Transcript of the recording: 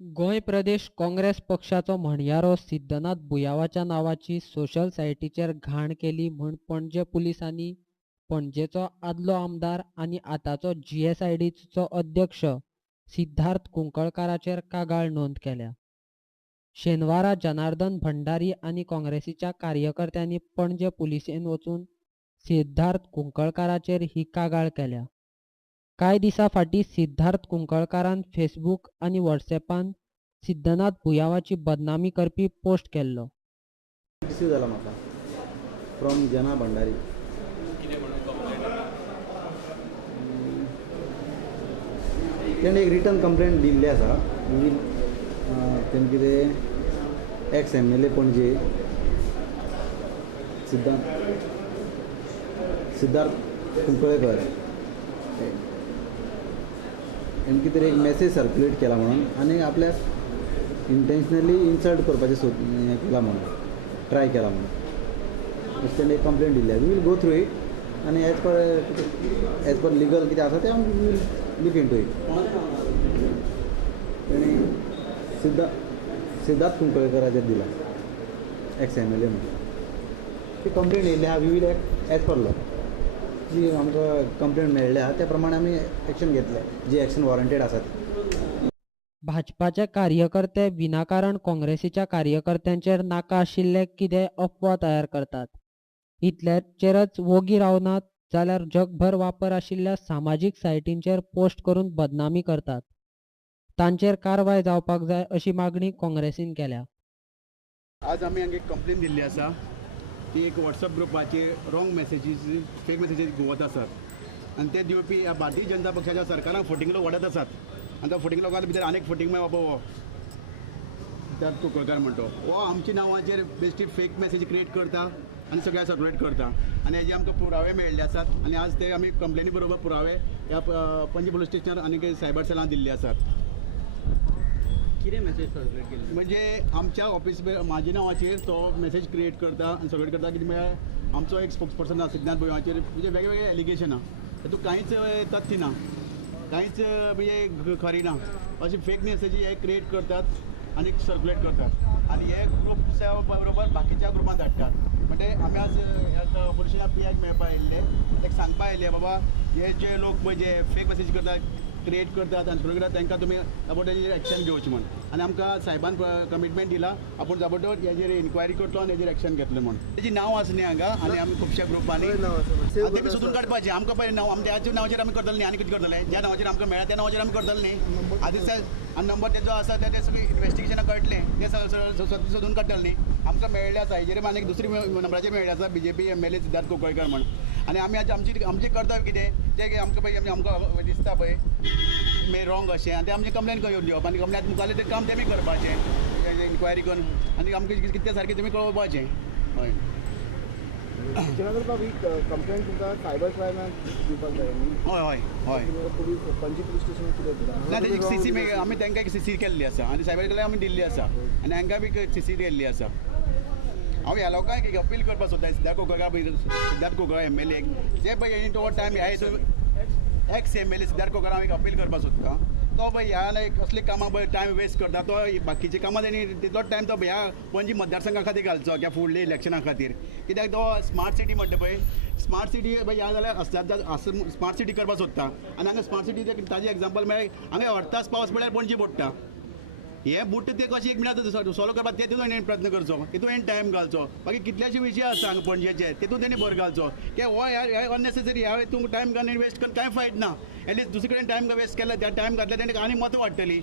गोंय प्रदेश काँग्रेस पक्षाचो म्हणयारो सिद्धनाथ बुयावाच्या नांवाची सोशल सायटीचेर घाण केली म्हूण पणजे पुलिसांनी पणजेचो आदलो आमदार आनी आतांचो जीएसआयडीचो अध्यक्ष सिद्धार्थ कुंकळकाराचेर कागाळ नोंद केल्या. शेनवारा जनार्दन भंडारी आनी काँग्रेसीच्या कार्यकर्त्यांनी पणजे पुलिसेंत वचून सिद्धार्थ कुंकळकाराचेर ही कागाळ केल्या. कांय दिसां फाटीं सिद्धार्थ कुंकळकारान फेसबूक आनी व्हॉट्सॲपान सिद्धनाथ बुयावाची बदनामी करपी पोस्ट केल्लो. रिसीव जाला म्हाका फ्रॉम जना भंडारी. तेणें एक रिटर्न कंप्लेंट दिल्ली आसा. तेणें कितें एक्स MLA पणजे सिद्धार्थ कुंकळेकर हेणें कितें एक मॅसेज सर्क्युलेट केला म्हणून आनी आपल्याक इंटेन्शनली इन्सल्ट करपाचें हें केला म्हणून ट्राय केला म्हणून अशें तेणें एक कंप्लेंट दिल्ली. We will go through it आनी एज पर लिगल कितें आसा तें आमी वील लूक इनटू इट. तेणी सिद्धार्थ कुंकळेकराचेर दिला एक्स MLA म्हणून ती कंप्लेंट येयल्ली आहा. We will act as per law. जी आमकां कंप्लेंट मेळ्ळी आहा त्या प्रमाणे आमी एक्शन घेतले जी एक्शन वॉरंटेड आसा ती. भाजपाचे कार्यकर्ते विनाकारण काँग्रेसीच्या कार्यकर्त्यांचेर नाका आशिल्ले कितें अफवा तयार करतात. इतल्याचेरच वोगी रावनात जाल्यार जगभर वापर आशिल्ल्या सामाजीक सायटींचेर पोस्ट करून बदनामी करतात. तांचेर कारवाय जावपाक जाय अशी मागणी काँग्रेसीन केल्या. आज आमी हांगा एक कंप्लेन दिल्ली आसा. ती एक व्हॉट्सअप ग्रुपाचेर रॉंग मेसेजीस फेक मेसेजीस घुंवत आसात आनी ते दिवपी ह्या भारतीय जनता पक्षाच्या सरकाराक फटींग लोक वाडत आसात. आनी त्या फटींग लोकां भितर आनीक फटींग बाबा हो सिद्धार्थ कुंकळकार म्हणतो हो आमच्या नांवाचेर बेश्टी फेक मेसेज क्रिएट करता आनी सगळ्या सर्क्युलेट करता आनी हेजे आमकां पुरावे मेळ्ळे आसात आनी आज ते आमी कंप्लेनी बरोबर पुरावे ह्या पणजी पुलीस स्टेशनार आनी सायबर सेलान दिल्ले आसात. कितें मेसेज सर्क्युलेट केली म्हणजे आमच्या ऑफिस म्हाज्या नांवाचेर तो मेसेज क्रिएट करता आनी सगळें करता कितें म्हळ्यार आमचो एक स्पोक्सपर्सन आसा सिद्धार्थ बुयावाचेर म्हणजे वेगवेगळे एलिगेशनां तातूंत कांयच तथ्य ना कांयच म्हणजे खरी ना अशी फेक मेसेजी हे क्रिएट करतात आनी सर्क्युलेट करतात आनी हे ग्रुप्स बरोबर बाकीच्या ग्रुपांत धाडटात. म्हणजे आमी आज ह्या पुलिशेच्या PIक मेळपा येयल्ले ताका सांगपा येयले बाबा हे जे लोक पळय जे फेक मेसेज करतात क्रिएट करतात आनी सगळें करतात तांकां तुमी ताबडतोब एक्शन घेवचें म्हण आनी आमकां सायबान कमिटमेंट दिला आपूण ताबडतोब हेजेर इन्क्वायरी करतलो आनी हेजेर एक्शन घेतलें म्हण. तेजें नांव आसा न्ही हांगा आनी आमी खुबश्या ग्रुपांनी तें सोदून काडपाचें आमकां पळय नांव आमच्या ह्याच्या नांवाचेर आमी करतले न्ही आनी कितें करतले ज्या नांवाचेर आमकां मेळ्ळा त्या नांवाचेर आमी करतले न्ही. आदी आनी नंबर तेजो आसा तें सगळी इन्वेस्टिगेशनां कळटलें तें सोदून काडटलें न्ही. आमकां मेळ्ळें आसा हेजेर आनी दुसरी नंबराचेर मेळ्ळें आसा BJP MLA सिद्धार्थ कुंकळकार म्हण आनी आमी आमचें कर्तव्य कितें जें आमकां पळय आमकां दिसता पळय मे रॉंग अशें आनी तें आमचें कंप्लेन घेवन दिवप आनी कंप्लेन मुखारलें तें काम तेमी करपाचें इन्क्वायरी करून आनी आमकां कितें सारकें तुमी कळोवपाचें. हय कंप्लेंट तुमकां सायबर क्रायमान दिवपाक जाय न्ही. हय हय हय पणजी पुलीस स्टेशन कितें दिला ना तेजी CC आमी तांकां एक CC केल्ली आसा आनी सायबर क्रायम आमी दिल्ली आसा आनी हांकां बी CC केल्ली आसा. हांव ह्या लोकांक एक अपील करपाक सोदता सिद्धार्थ कुंकळकार MLA जे पळय हेणी तो टायम ह्या एक्स MLA सिद्धार्थ कुंकळकार हांव एक अपील करपाक सोदता. तो पळय ह्या एक कसले कामां पळय टायम वेस्ट करता तो बाकीचे कामां तेणी तितलोच टायम तो ह्या पणजी मतदारसंघा खातीर घालचो किंवा फुडल्या इलेक्शना खातीर कित्याक तो स्मार्ट सिटी म्हणटा पळय स्मार्ट सिटी पळय ह्या जाल्यार स्मार्ट सिटी करपाक सोदता आनी हांगा स्मार्ट सिटी ताजें एग्जाम्पल मेळ्ळें हांगा अर्तास पावस पडल्यार पणजी बुडटा. हे बुट्ट ते कशें एक मिनटां सोल्व करपाक ते तितून प्रयत्न करचो तितून हें टायम घालचो बाकी कितलेशे विशय आसा हांगा पणजेचे तितून तेणी भर घालचो की हो ह्या अननेसेसरी ह्या तूं टायम घालून वेस्ट करून कांय फायद ना एटलीस्ट दुसरे कडेन टायम वेस्ट केला त्या टायम घातल्या तेणी आनी मतां वाडटली.